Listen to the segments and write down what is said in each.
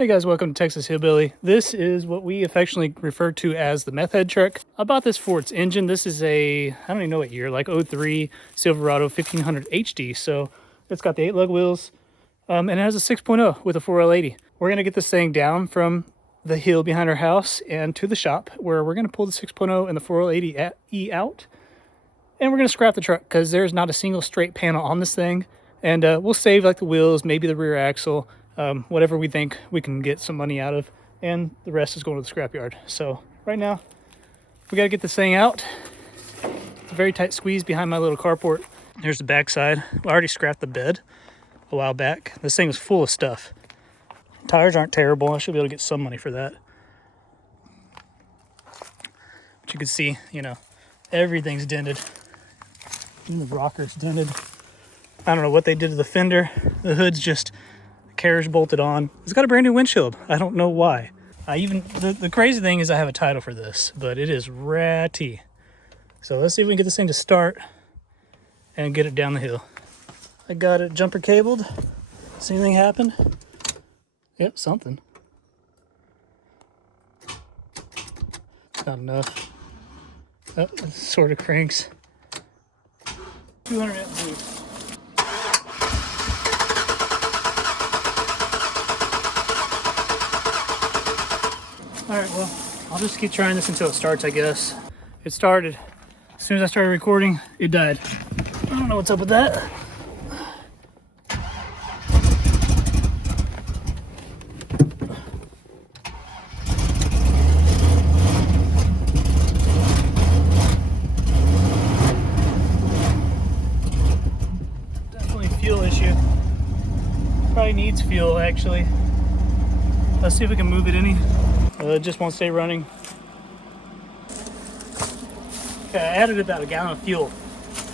Hey guys, welcome to Texas Hillbilly. This is what we affectionately refer to as the meth head truck. I bought this for its engine. This is a, I don't even know what year, like '03 Silverado 1500 HD. So it's got the 8-lug wheels and it has a 6.0 with a 4L80. We're going to get this thing down from the hill behind our house and to the shop where we're going to pull the 6.0 and the 4L80E out. And we're going to scrap the truck because there's not a single straight panel on this thing. And we'll save like the wheels, maybe the rear axle, whatever we think we can get some money out of. And the rest is going to the scrapyard. So right now, we got to get this thing out. It's a very tight squeeze behind my little carport. Here's the back side. I already scrapped the bed a while back. This thing was full of stuff. Tires aren't terrible. I should be able to get some money for that. But you can see, you know, everything's dented. Even the rocker's dented. I don't know what they did to the fender. The hood's just carriage bolted on. It's got a brand new windshield. I don't know why. The crazy thing is I have a title for this, but it is ratty. So let's see if we can get this thing to start and get it down the hill. I got it jumper cabled. See anything happen? Yep, something. Not enough. Oh, it sort of cranks. 200 amp boost. Alright, well, I'll just keep trying this until it starts, I guess. It started. As soon as I started recording, it died. I don't know what's up with that. Definitely fuel issue. Probably needs fuel, actually. Let's see if we can move it any. It just won't stay running. Okay, I added about a gallon of fuel.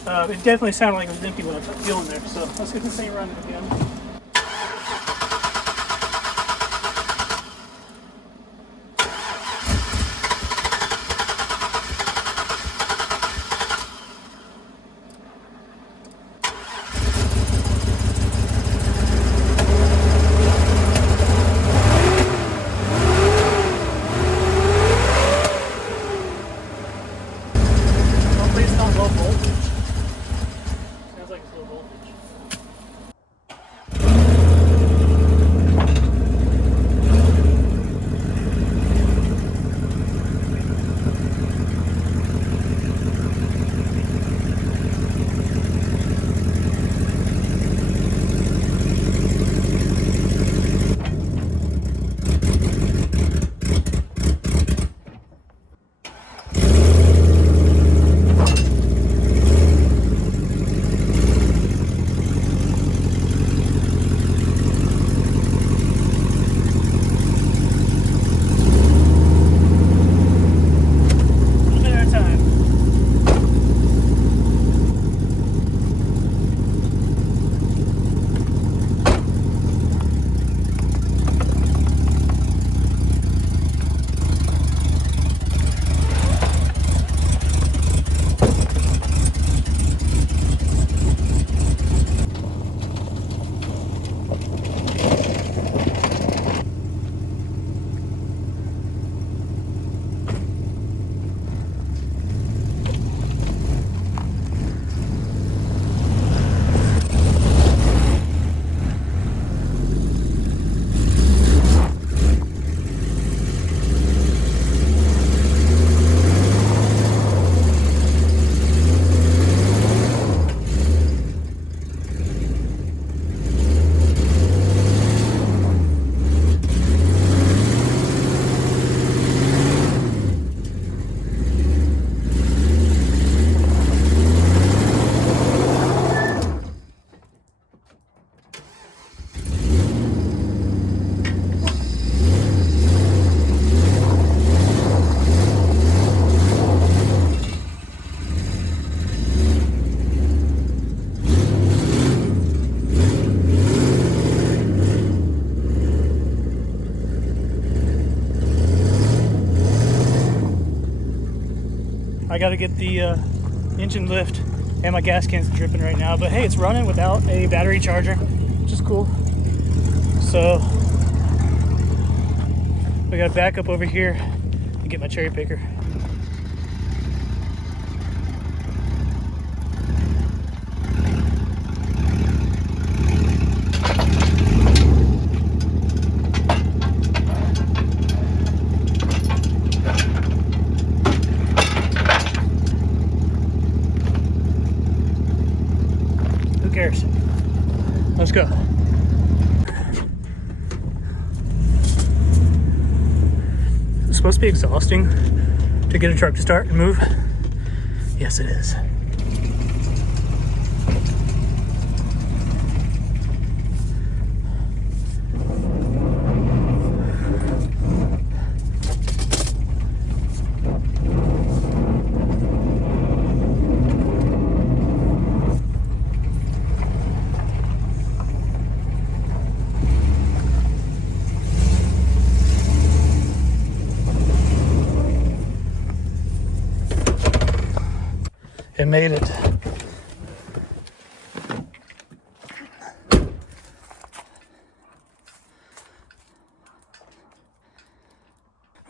It definitely sounded like it was empty when I put fuel in there, so let's get this thing running again. I gotta get the engine lift, and my gas can's dripping right now, but hey, it's running without a battery charger, which is cool. So We gotta back up over here and get my cherry picker. Who cares? Let's go. It's supposed to be exhausting to get a truck to start and move. Yes, it is. It made it.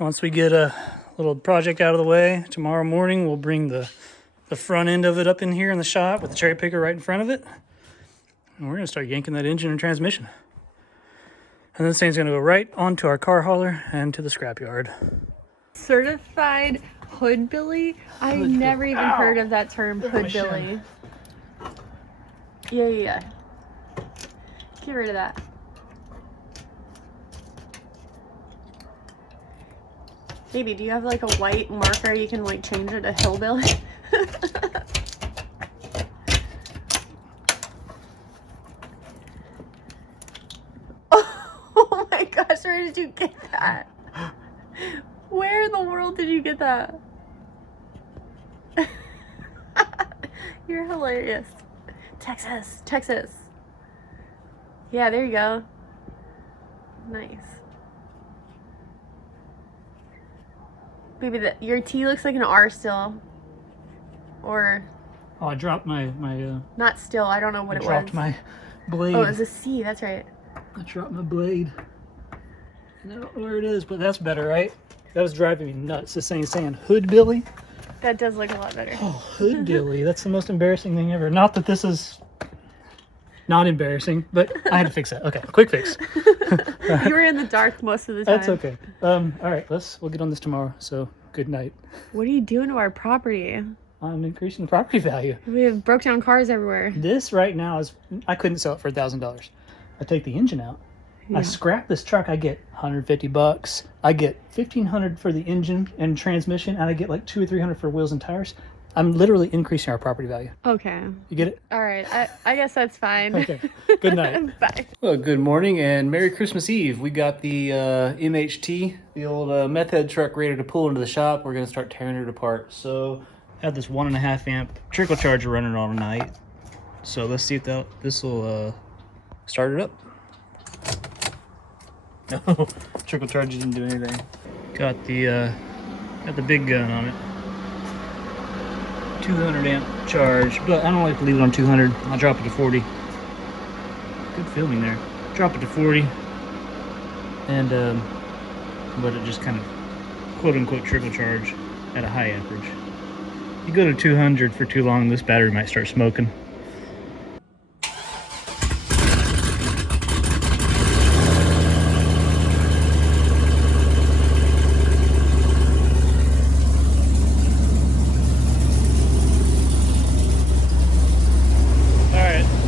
Once we get a little project out of the way, tomorrow morning we'll bring the front end of it up in here in the shop with the cherry picker right in front of it. And we're gonna start yanking that engine and transmission. And this thing's gonna go right onto our car hauler and to the scrapyard. Certified Hillbilly? I never even heard of that term, Hillbilly. Yeah. Get rid of that. Baby, do you have like a white marker you can like change it to Hillbilly? Oh my gosh, where did you get that? Where in the world did you get that? You're hilarious. Texas. Yeah, there you go. Nice. Baby, your T looks like an R still. Or... Oh, I dropped my not still, I don't know what it was. I dropped my blade. Oh, it was a C, that's right. I dropped my blade. I don't know where it is, but that's better, right? That was driving me nuts. This thing saying Hillbilly. That does look a lot better. Oh, Hillbilly. That's the most embarrassing thing ever. Not that this is not embarrassing, but I had to fix that. Okay, quick fix. You were in the dark most of the time. That's okay. All right, we'll get on this tomorrow. So good night. What are you doing to our property? I'm increasing the property value. We have broke down cars everywhere. This right now is, I couldn't sell it for $1,000. I take the engine out. Yeah. I scrap this truck, I get $150. I get $1,500 for the engine and transmission, and I get like $200 or $300 for wheels and tires. I'm literally increasing our property value. Okay. You get it? All right. I guess that's fine. Okay. Good night. Bye. Well, good morning and Merry Christmas Eve. We got the MHT, the old meth head truck, ready to pull into the shop. We're going to start tearing it apart. So I have this 1.5 amp trickle charger running all night. So let's see if this will start it up. No, trickle charger didn't do anything. Got the big gun on it. 200 amp charge, but I don't like to leave it on 200. I'll drop it to 40. Good filming there. Drop it to 40, and let it just kind of quote unquote trickle charge at a high amperage. You go to 200 for too long, this battery might start smoking.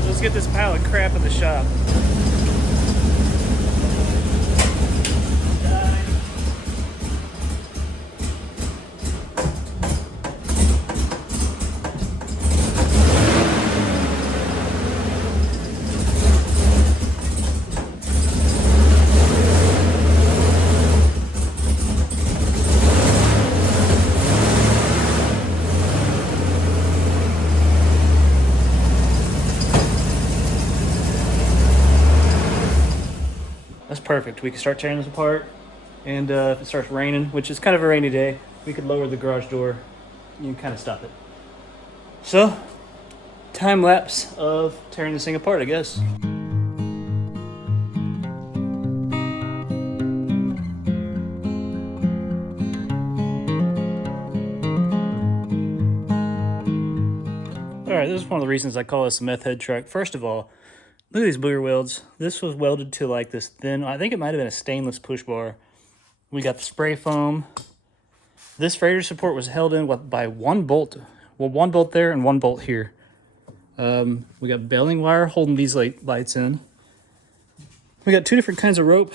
Let's get this pile of crap in the shop. That's perfect. We can start tearing this apart, and if it starts raining, which is kind of a rainy day, we could lower the garage door. You can kind of stop it. So, time lapse of tearing this thing apart, I guess. this is one of the reasons I call this a meth head truck. First of all, look at these booger welds. This was welded to like this thin, I think it might have been a stainless push bar. We got the spray foam. This freighter support was held in by one bolt. Well, one bolt there and one bolt here. We got baling wire holding these lights in. We got two different kinds of rope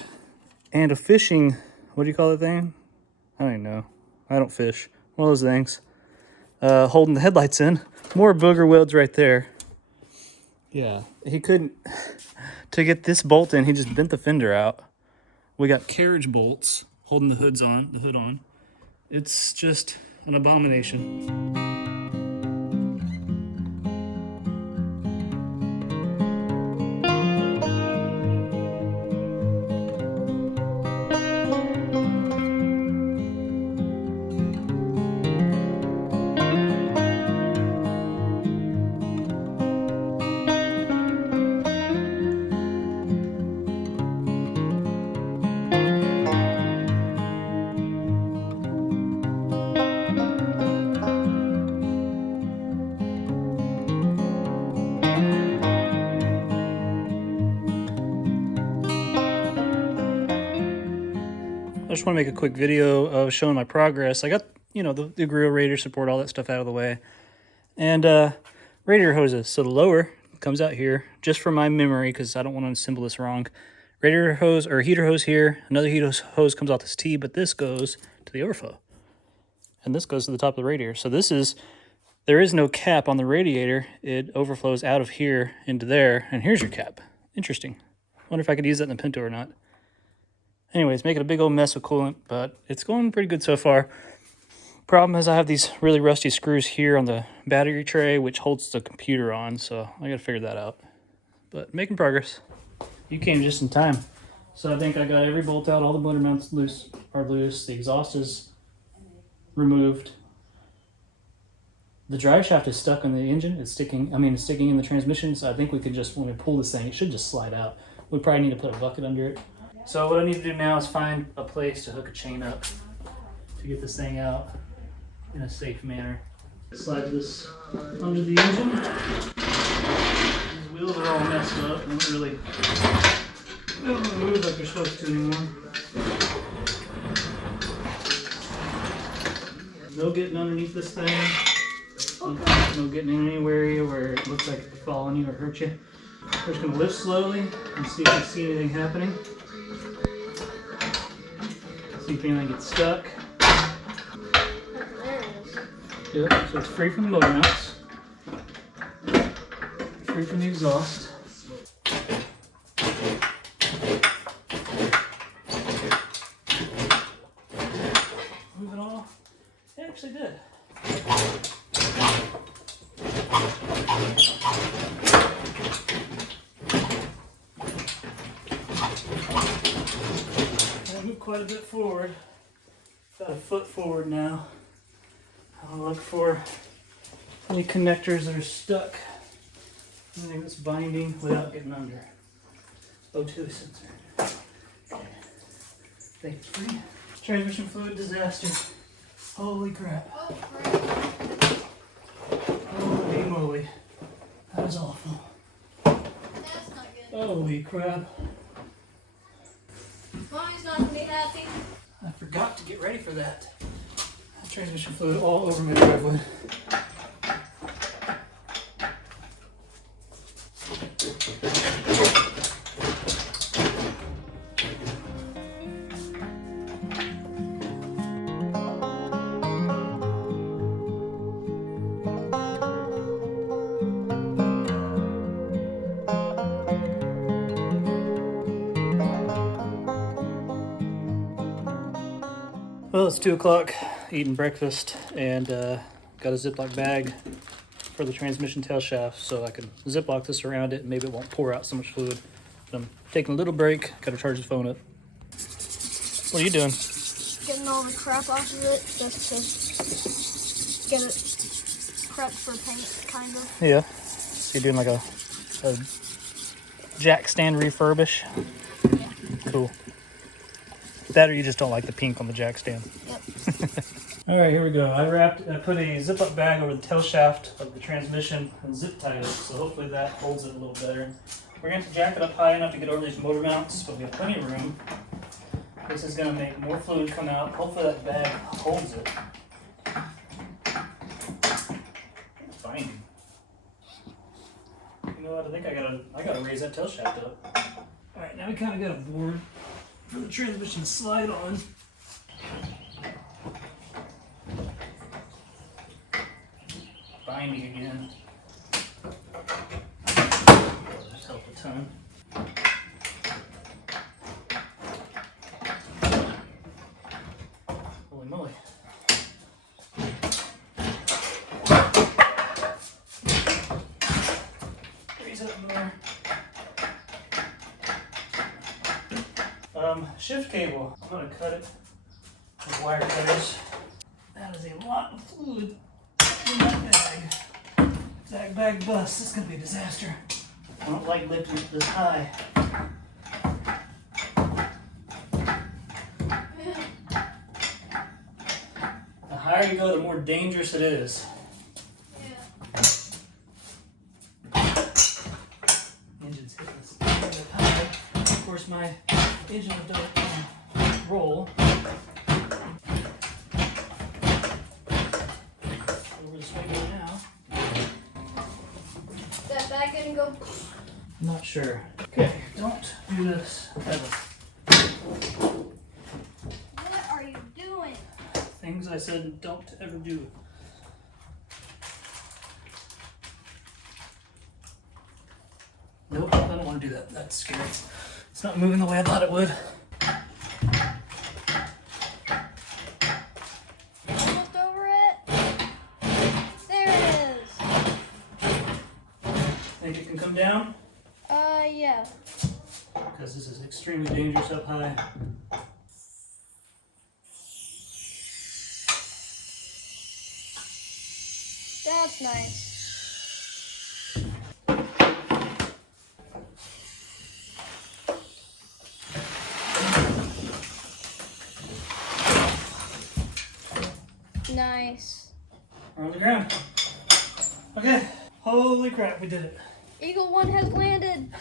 and a fishing, what do you call that thing? I don't even know. I don't fish. One of those things. Holding the headlights in. More booger welds right there. Yeah, he couldn't, to get this bolt in, he just bent the fender out. We got carriage bolts holding the hood on. It's just an abomination. I just want to make a quick video of showing my progress. I got, the grill radiator support, all that stuff out of the way. And radiator hoses. So the lower comes out here, just for my memory, because I don't want to assemble this wrong. Radiator hose, or heater hose here. Another heater hose comes out this T, but this goes to the overflow. And this goes to the top of the radiator. So there is no cap on the radiator. It overflows out of here into there, and here's your cap. Interesting. Wonder if I could use that in the Pinto or not. Anyways, making a big old mess of coolant, but it's going pretty good so far. Problem is I have these really rusty screws here on the battery tray, which holds the computer on, so I gotta figure that out. But making progress. You came just in time. So I think I got every bolt out, all the motor mounts are loose, the exhaust is removed. The drive shaft is stuck on the engine, it's sticking in the transmission, so I think we could just, when we pull this thing, it should just slide out. We probably need to put a bucket under it. So what I need to do now is find a place to hook a chain up to get this thing out in a safe manner. Slide this under the engine. These wheels are all messed up. They don't move like they're supposed to anymore. No getting underneath this thing. No getting in anywhere where it looks like it could fall on you or hurt you. We're just going to lift slowly and see if we see anything happening. See if anything gets stuck. Yep, so it's free from the motor mounts. Free from the exhaust. Move it all. It actually did. Moved quite a bit forward. About a foot forward now. I'll look for any connectors that are stuck. Anything that's binding without getting under. O2 sensor. Okay. Thank you, free. Transmission fluid disaster. Holy crap. Holy moly. That was awful. That's not good. Holy crap. Mommy's not gonna be happy. I forgot to get ready for that. Transmission fluid all over my driveway. Well, it's 2 o'clock, eating breakfast, and got a Ziploc bag for the transmission tail shaft so I can Ziploc this around it and maybe it won't pour out so much fluid. But I'm taking a little break, gotta charge the phone up. What are you doing? Getting all the crap off of it just to get it prepped for paint, kind of. Yeah. So you're doing like a jack stand refurbish? Yeah. Cool. That or you just don't like the pink on the jack stand? Yep. All right, here we go. I put a zip-up bag over the tail shaft of the transmission and zip tied it, so hopefully that holds it a little better. We're going to jack it up high enough to get over these motor mounts, but we have plenty of room. This is going to make more fluid come out. Hopefully that bag holds it. It's binding. You know what? I think I gotta raise that tail shaft up. All right, now we kind of got a board for the transmission to slide on. Binding again. That helped a ton. Holy moly. Raise it up more. Shift cable. I'm gonna cut it with wire cutters. That is a lot of fluid in that bag. If that bag busts, it's gonna be a disaster. I don't like lifting it this high. The higher you go, the more dangerous it is. Engine's hitting this high. Of course, my engine don't roll. Over this way now. Is that bag gonna go? I'm not sure. Okay, don't do this ever. What are you doing? Things I said don't ever do. Nope, I don't want to do that. That's scary. It's not moving the way I thought it would. Almost over it. There it is. Think it can come down? Yeah. Because this is extremely dangerous up high. That's nice. Nice. We're on the ground. Okay. Holy crap, we did it. Eagle 1 has landed.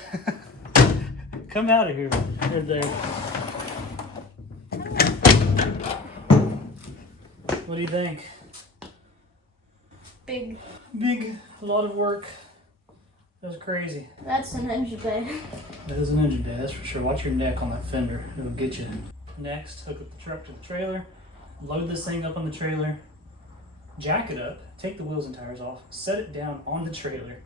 Come out of here. You're there. What do you think? Big. Big, a lot of work. That was crazy. That's an engine bay. That is an engine bay, that's for sure. Watch your neck on that fender. It'll get you. Next, hook up the truck to the trailer. Load this thing up on the trailer. Jack it up. Take the wheels and tires off. Set it down on the trailer,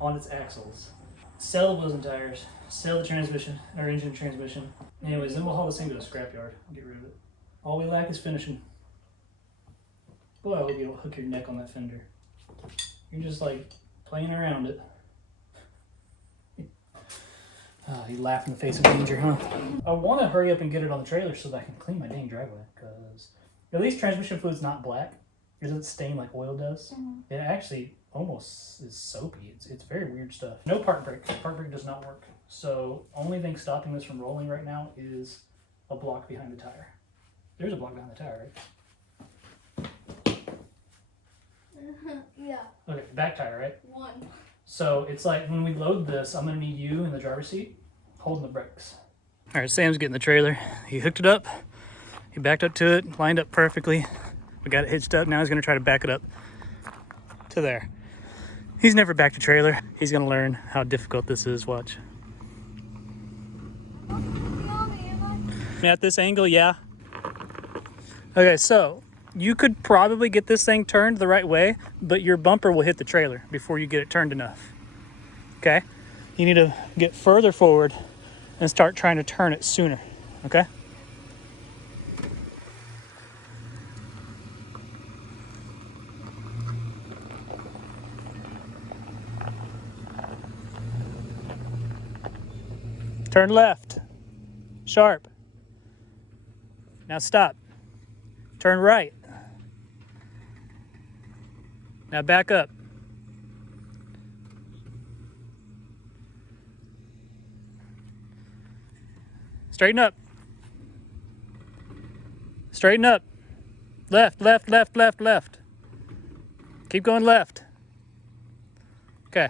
on its axles. Sell the wheels and tires. Sell the transmission, or engine and transmission. Anyways, then we'll haul this thing to a scrapyard and get rid of it. All we lack is finishing. Boy, I hope you don't hook your neck on that fender. You're just like playing around it. Oh, you laugh in the face of danger, huh? I want to hurry up and get it on the trailer so that I can clean my dang driveway, because at least transmission fluid's not black. It doesn't stain like oil does. It actually almost is soapy. It's very weird stuff. No park brake. Park brake does not work. So only thing stopping this from rolling right now is a block behind the tire. There's a block behind the tire, right? Yeah. Okay, back tire, right? 1. So it's like when we load this, I'm gonna need you in the driver's seat holding the brakes. All right, Sam's getting the trailer. He hooked it up. He backed up to it, lined up perfectly. We got it hitched up. Now he's gonna try to back it up to there. He's never backed a trailer. He's gonna learn how difficult this is. Watch. At this angle, yeah. Okay, so you could probably get this thing turned the right way, but your bumper will hit the trailer before you get it turned enough. Okay? You need to get further forward and start trying to turn it sooner. Okay? Turn left. Sharp. Now stop. Turn right. Now back up. Straighten up. Straighten up. Left, left, left, left, left. Keep going left. Okay.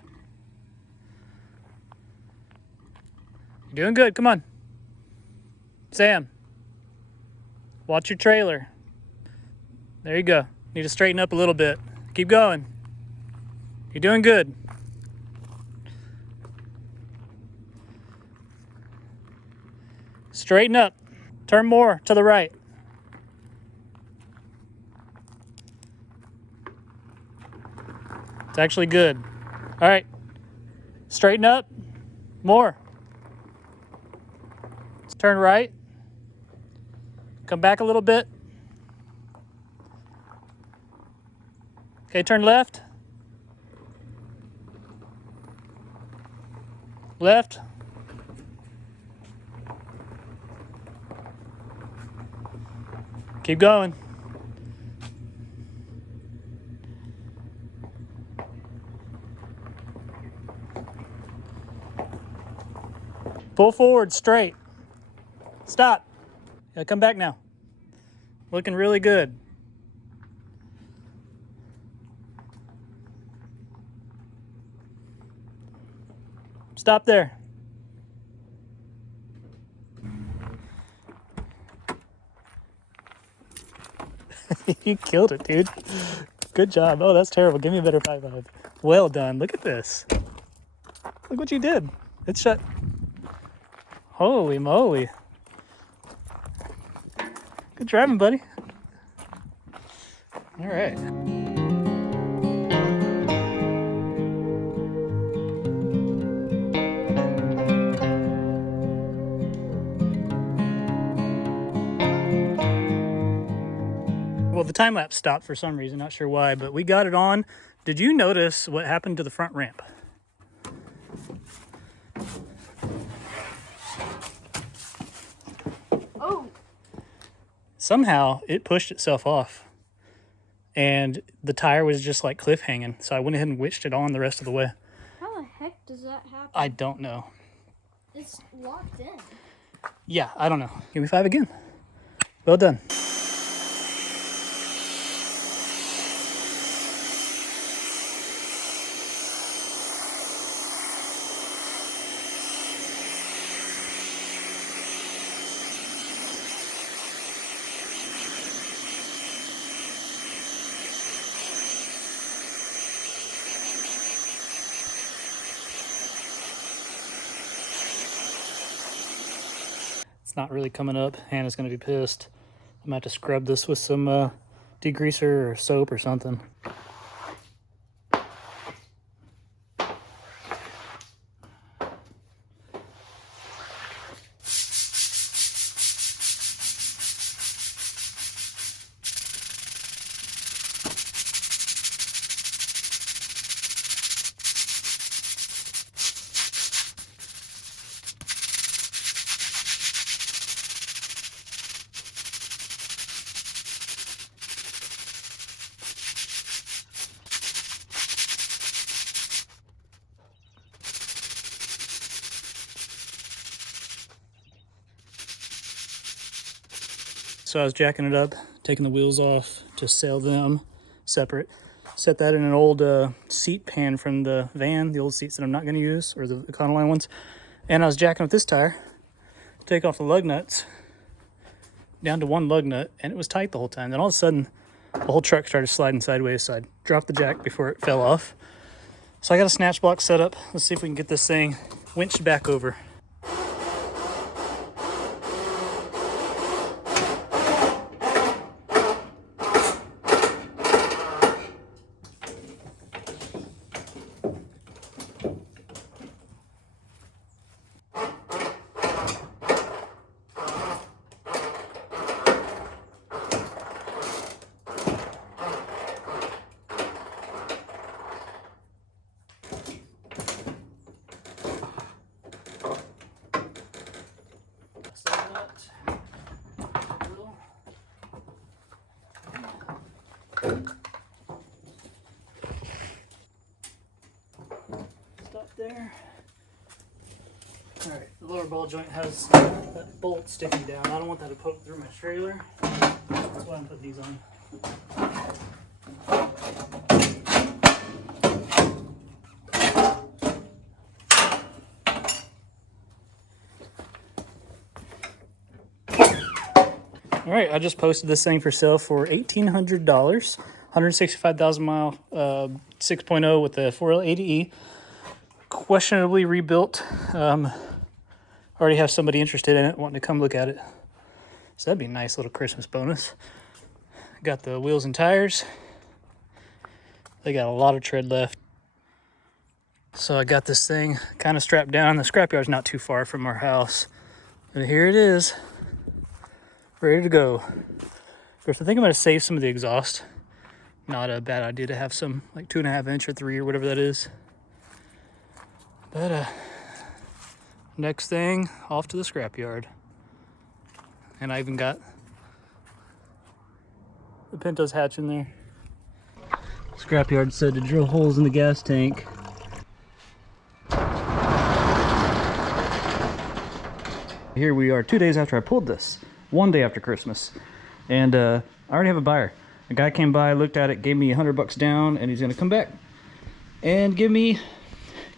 You're doing good. Come on. Sam, watch your trailer. There you go. Need to straighten up a little bit. Keep going. You're doing good. Straighten up. Turn more to the right. It's actually good. All right. Straighten up. More. Let's turn right. Come back a little bit. Okay, turn left. Left. Keep going. Pull forward, straight. Stop. Yeah, come back now. Looking really good. Stop there. You killed it, dude. Good job. Oh, that's terrible. Give me a better 5-5. Well done. Look at this. Look what you did. It's shut. Holy moly. Good driving, buddy. All right. Well, the time lapse stopped for some reason, not sure why, but we got it on. Did you notice what happened to the front ramp? Oh. Somehow it pushed itself off and the tire was just like cliff hanging. So I went ahead and witched it on the rest of the way. How the heck does that happen? I don't know. It's locked in. Yeah, I don't know. Give me 5 again. Well done. It's not really coming up. Hannah's gonna be pissed. I'm gonna have to scrub this with some degreaser or soap or something. So I was jacking it up, taking the wheels off to sell them separate. Set that in an old seat pan from the van, the old seats that I'm not going to use, or the Econoline ones. And I was jacking up this tire, take off the lug nuts, down to one lug nut, and it was tight the whole time. Then all of a sudden, the whole truck started sliding sideways, so I dropped the jack before it fell off. So I got a snatch block set up. Let's see if we can get this thing winched back over. Stop there. All right, the lower ball joint has that bolt sticking down. I don't want that to poke through my trailer. That's why I'm putting these on. All right, I just posted this thing for sale for $1,800, 165,000 mile 6.0 with the 4L80E, questionably rebuilt. Already have somebody interested in it, wanting to come look at it. So that'd be a nice little Christmas bonus. Got the wheels and tires. They got a lot of tread left. So I got this thing kind of strapped down. The scrapyard's not too far from our house. And here it is, ready to go. Of course, I think I'm gonna save some of the exhaust. Not a bad idea to have some like 2.5 inch or 3 or whatever that is. But next thing, off to the scrapyard. And I even got the Pinto's hatch in there. Scrapyard said to drill holes in the gas tank. Here we are 2 days after I pulled this. 1 day after Christmas. And I already have a buyer. A guy came by, looked at it, gave me $100 down, and he's gonna come back and give me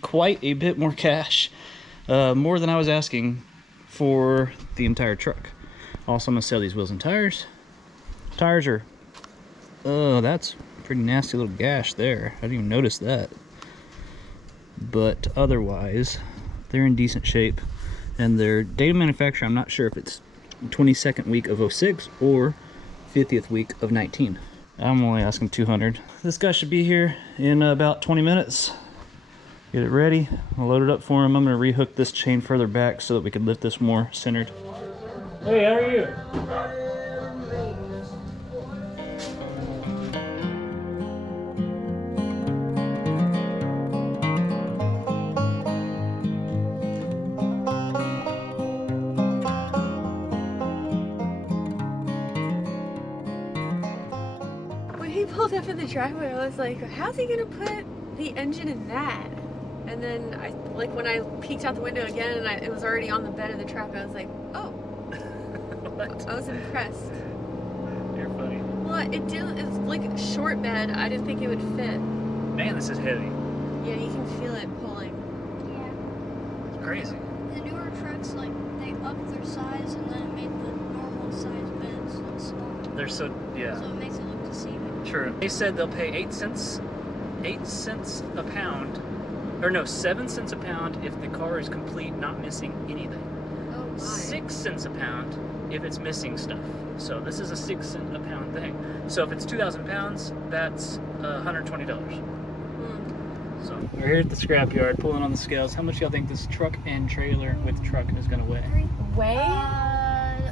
quite a bit more cash. More than I was asking for the entire truck. Also, I'm gonna sell these wheels and tires. Tires are, oh, that's a pretty nasty little gash there. I didn't even notice that. But otherwise, they're in decent shape. And their date of manufacture, I'm not sure if it's 22nd week of 06 or 50th week of 19. I'm only asking 200. This guy should be here in about 20 minutes. Get it ready. I'll load it up for him. I'm gonna rehook this chain further back so that we can lift this more centered. Hey, how are you? When he pulled up in the driveway, I was like, how's he gonna put the engine in that? And then when I peeked out the window again and it was already on the bed of the truck, I was like, oh. What? I was impressed. You're funny. Well, it's like a short bed. I didn't think it would fit. Man, this is heavy. Yeah, you can feel it pulling. Yeah. It's crazy. The newer trucks, like, they upped their size and then it made the normal size beds look small. They're so, yeah. So it makes it look deceiving. True. They said they'll pay 8 cents a pound, or no, 7 cents a pound if the car is complete, not missing anything. Oh my. 6 cents a pound if it's missing stuff. So this is a 6 cent a pound thing. So if it's 2,000 pounds, that's $120. So we're here at the scrapyard pulling on the scales. How much do y'all think this truck and trailer with truck is gonna weigh? Weigh?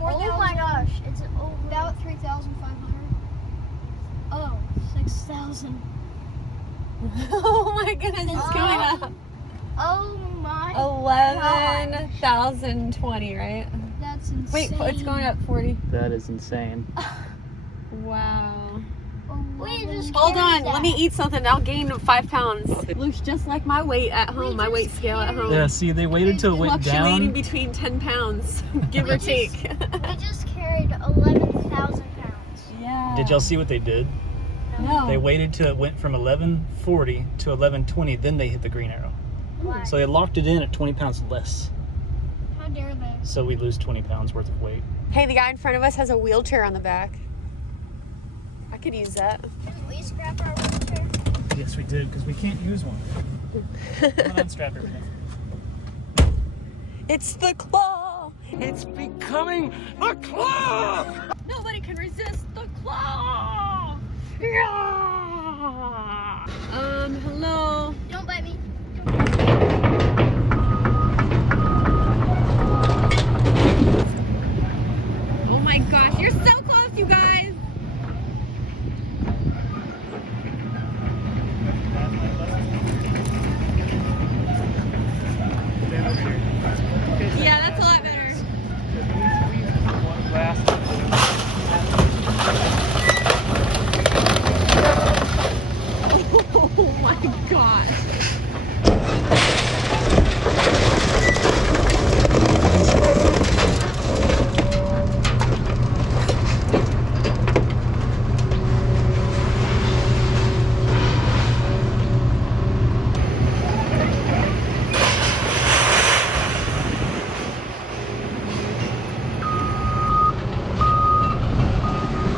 Oh my gosh, it's about 3,500. Oh, 6,000. Oh my goodness, it's going up. Oh my. 11,020, right? That's insane. Wait, it's going up 40. That is insane. Wow. We just Hold carried on, that. let me eat something. I'll gain 5 pounds. It looks just like my weight at home, my weight scale at home. Yeah, see, they waited till it went Fluctuating down. between 10 pounds, give or take. We just carried 11,000 pounds. Yeah. Did y'all see what they did? No. They waited till it went from 1140 to 1120, then they hit the green arrow. Why? So they locked it in at 20 pounds less. How dare they? So we lose 20 pounds worth of weight. Hey, the guy in front of us has a wheelchair on the back. I could use that. Didn't we scrap our wheelchair? Yes, we did, because we can't use one. Unstrap everything. It's the claw. It's becoming a claw. Nobody can resist the claw. Yeah. Hello. Don't bite me. Oh my gosh, you're so close, you guys. Yeah, that's a lot better. Oh my gosh.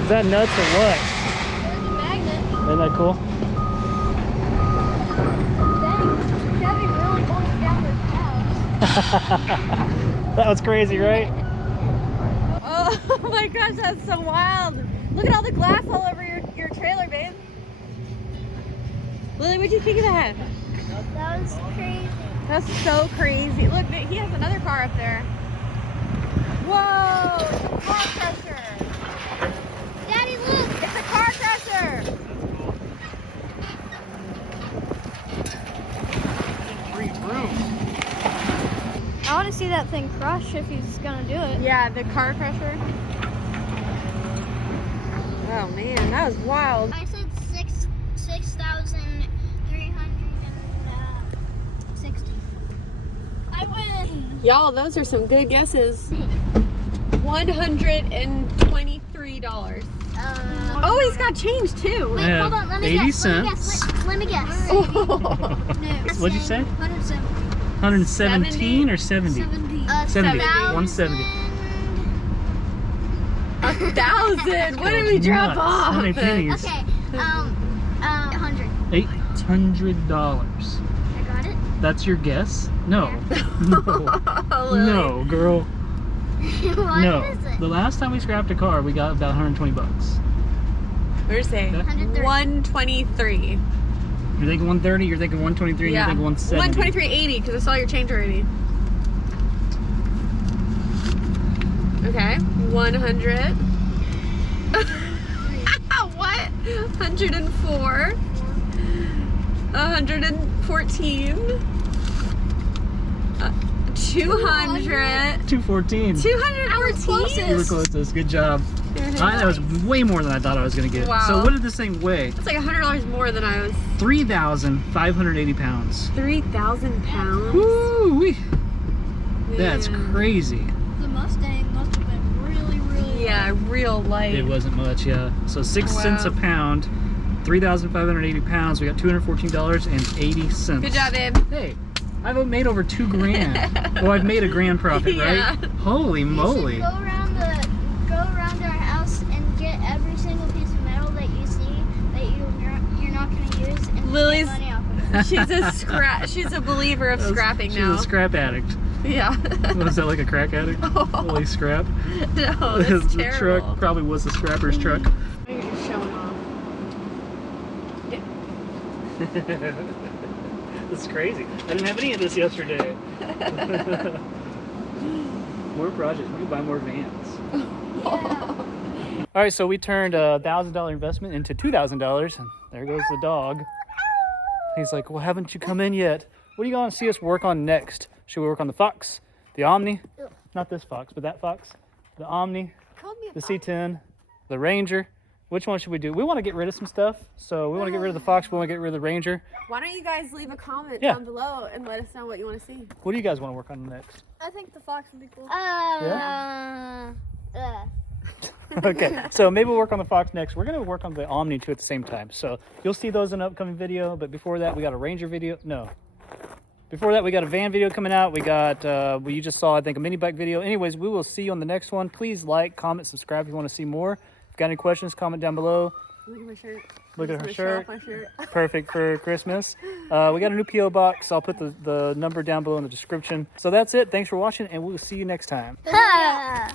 Is that nuts or what? There's a magnet. Isn't that cool? Dang, Chevy really going down this house. That was crazy, right? Oh my gosh, that's so wild. Look at all the glass all over your trailer, babe. Lily, what'd you think of that? That was crazy. That's so crazy. Look, he has another car up there. Whoa, it's a car crusher. Daddy, look. It's a car crusher. I want to see that thing crush if he's gonna do it. Yeah, the car crusher. Oh man, that was wild. I said 6,360. I win. Y'all, those are some good guesses. $123. Oh, he's got change too. Wait, Yeah, hold on. Let me 80 guess. cents. Let me guess. Oh. No. What'd you say? 170. 117 or 70? 70. 70. 70. 170. 1,000. What did we drop Nuts. off? How many pennies? Okay. 100. $800. I got it. That's your guess? No. Oh, Lily. No, girl. What No. is it? The last time we scrapped a car, we got about 120 bucks. Where's it? 130. 123. You're thinking 130, you're thinking 123, Yeah. you're thinking 170. 123.80 because I saw your change already. Okay. 100. What? 104. 114. 200. 214. 214. You were closest. Good job. That was way more than I thought I was going to get. Wow. So what did this thing weigh? It's like $100 more than I was. 3,580 pounds. 3,000 pounds. Woo-wee. That's Man. crazy. The Mustang must have been really, really Yeah, real light. It wasn't much, yeah. So 6 cents a pound, 3,580 pounds. We got $214.80. Good job, babe. Hey, I've made over $2 grand. Well, I've made a grand profit, Yeah. right? Holy moly. You should go around our house and get every single piece of metal that you see that you're not going to use and Lily's- get money off of it. She's a believer of scrapping She's now. a scrap addict. Yeah. Was that like a crack addict? Holy scrap. No, that's The terrible. truck probably was the scrapper's truck. You're just showing off. That's crazy. I didn't have any of this yesterday. More projects. We can buy more vans. Yeah. All right, so we turned a $1,000 investment into $2,000, and there goes the dog. He's like, well, haven't you come in yet? What are you going to see us work on next? Should we work on the Fox, the Omni? Not this Fox, but that Fox. The Omni, Called me a the fox. C10, the Ranger. Which one should we do? We want to get rid of some stuff. So we want to get rid of the Fox. We want to get rid of the Ranger. Why don't you guys leave a comment Yeah. down below and let us know what you want to see? What do you guys want to work on next? I think the Fox would be cool. Okay, so maybe we'll work on the Fox next. We're going to work on the Omni too at the same time. So you'll see those in an upcoming video. But before that, we got a Ranger video. No. Before that, we got a van video coming out. We got, well, you just saw, I think, a mini bike video. Anyways, we will see you on the next one. Please like, comment, subscribe if you want to see more. If you got any questions, comment down below. Look at my shirt. Look at I'm her just gonna show shirt. off my shirt. Perfect for Christmas. We got a new P.O. box. I'll put the number down below in the description. So that's it. Thanks for watching, and we'll see you next time. Ha!